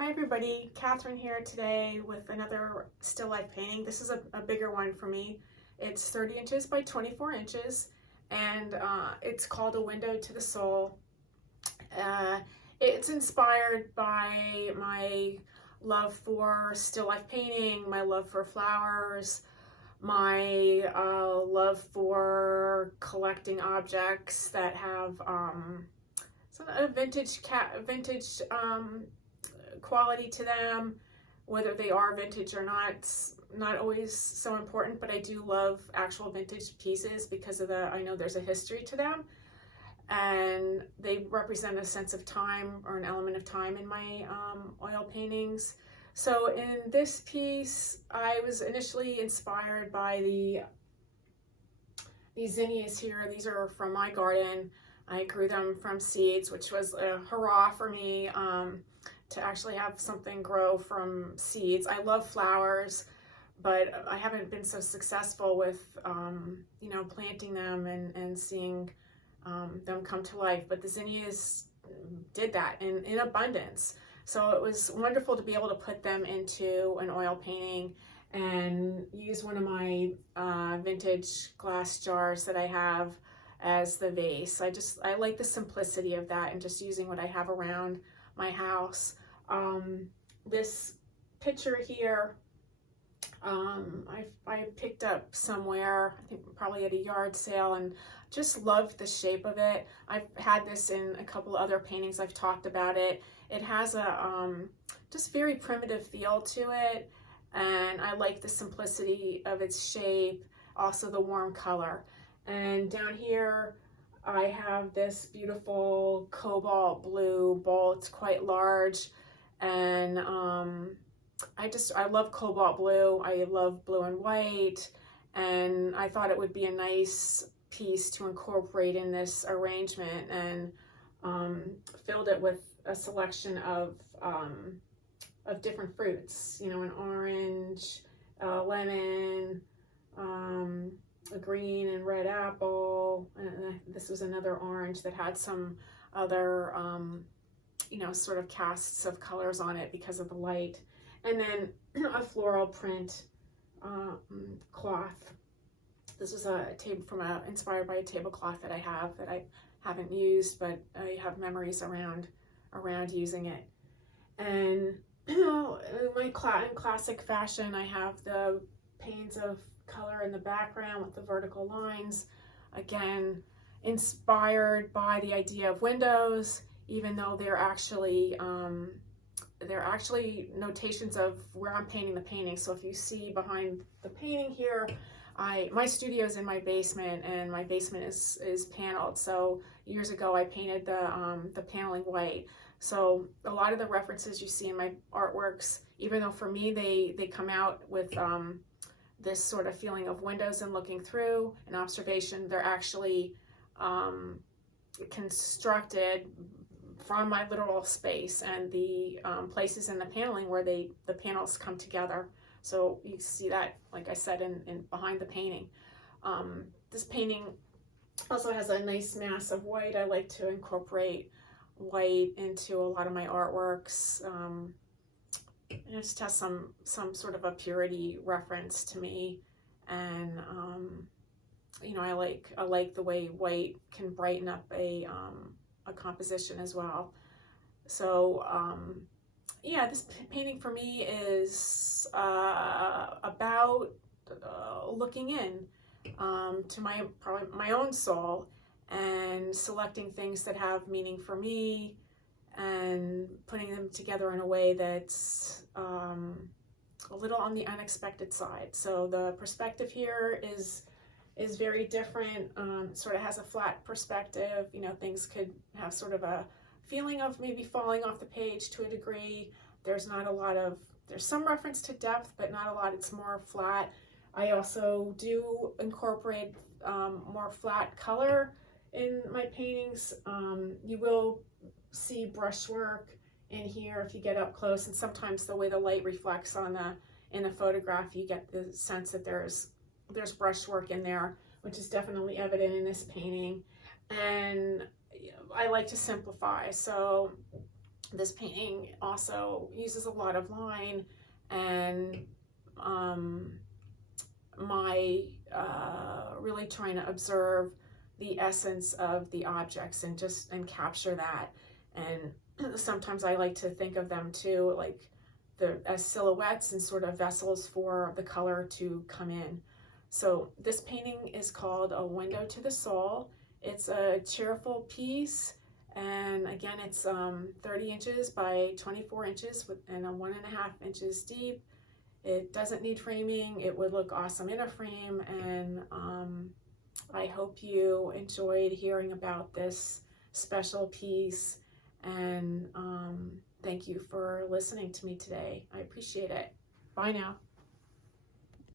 Hi everybody, Catherine here today with another still life painting. This is a bigger one for me. It's 30 inches by 24 inches and it's called A Window to the Soul. It's inspired by my love for still life painting, my love for flowers, my love for collecting objects that have some vintage quality to them. Whether they are vintage or not, it's not always so important, but I do love actual vintage pieces because of I know there's a history to them and they represent a sense of time or an element of time in my oil paintings. So in this piece, I was initially inspired by these zinnias here. These are from my garden. I grew them from seeds, which was a hurrah for me. To actually have something grow from seeds. I love flowers, but I haven't been so successful with, planting them and seeing them come to life. But the zinnias did that in abundance. So it was wonderful to be able to put them into an oil painting and use one of my vintage glass jars that I have as the vase. I like the simplicity of that and just using what I have around my house. This picture here, I picked up somewhere, I think probably at a yard sale, and just loved the shape of it. I've had this in a couple of other paintings. I've talked about it. It has a just very primitive feel to it, and I like the simplicity of its shape, also the warm color. And down here, I have this beautiful cobalt blue bowl. It's quite large, and I love cobalt blue. I love blue and white, and I thought it would be a nice piece to incorporate in this arrangement, and filled it with a selection of different fruits. You know, an orange, lemon, a green and red apple, and this was another orange that had some other sort of casts of colors on it because of the light, and then a floral print cloth. This was a table inspired by a tablecloth that I haven't used, but I have memories around using it. And in classic fashion, I have the panes of color in the background with the vertical lines. Again, inspired by the idea of windows, even though they're actually notations of where I'm painting the painting. So if you see behind the painting here, my studio's in my basement, and my basement is paneled. So years ago I painted the paneling white. So a lot of the references you see in my artworks, even though for me they come out with this sort of feeling of windows and looking through and observation, they're actually constructed from my literal space and the places in the paneling where the panels come together. So you see that, like I said, in behind the painting. This painting also has a nice mass of white. I like to incorporate white into a lot of my artworks. And it just has some sort of a purity reference to me, and I like the way white can brighten up a composition as well. So yeah, this painting for me is about looking in to my own soul and selecting things that have meaning for me and putting them together in a way that's a little on the unexpected side. So the perspective here is very different. Sort of has a flat perspective. You know, things could have sort of a feeling of maybe falling off the page to a degree. There's some reference to depth, but not a lot. It's more flat. I also do incorporate more flat color in my paintings. You will see brushwork in here if you get up close, and sometimes the way the light reflects in the photograph, you get the sense that there's brushwork in there, which is definitely evident in this painting. And I like to simplify, so This painting also uses a lot of line and my really trying to observe the essence of the objects and capture that. And sometimes I like to think of them too, like as silhouettes and sort of vessels for the color to come in. So this painting is called A Window to the Soul. It's a cheerful piece, and again, it's 30 inches by 24 inches and a 1.5 inches deep. It doesn't need framing. It would look awesome in a frame, and I hope you enjoyed hearing about this special piece, and thank you for listening to me today. I appreciate it. Bye now.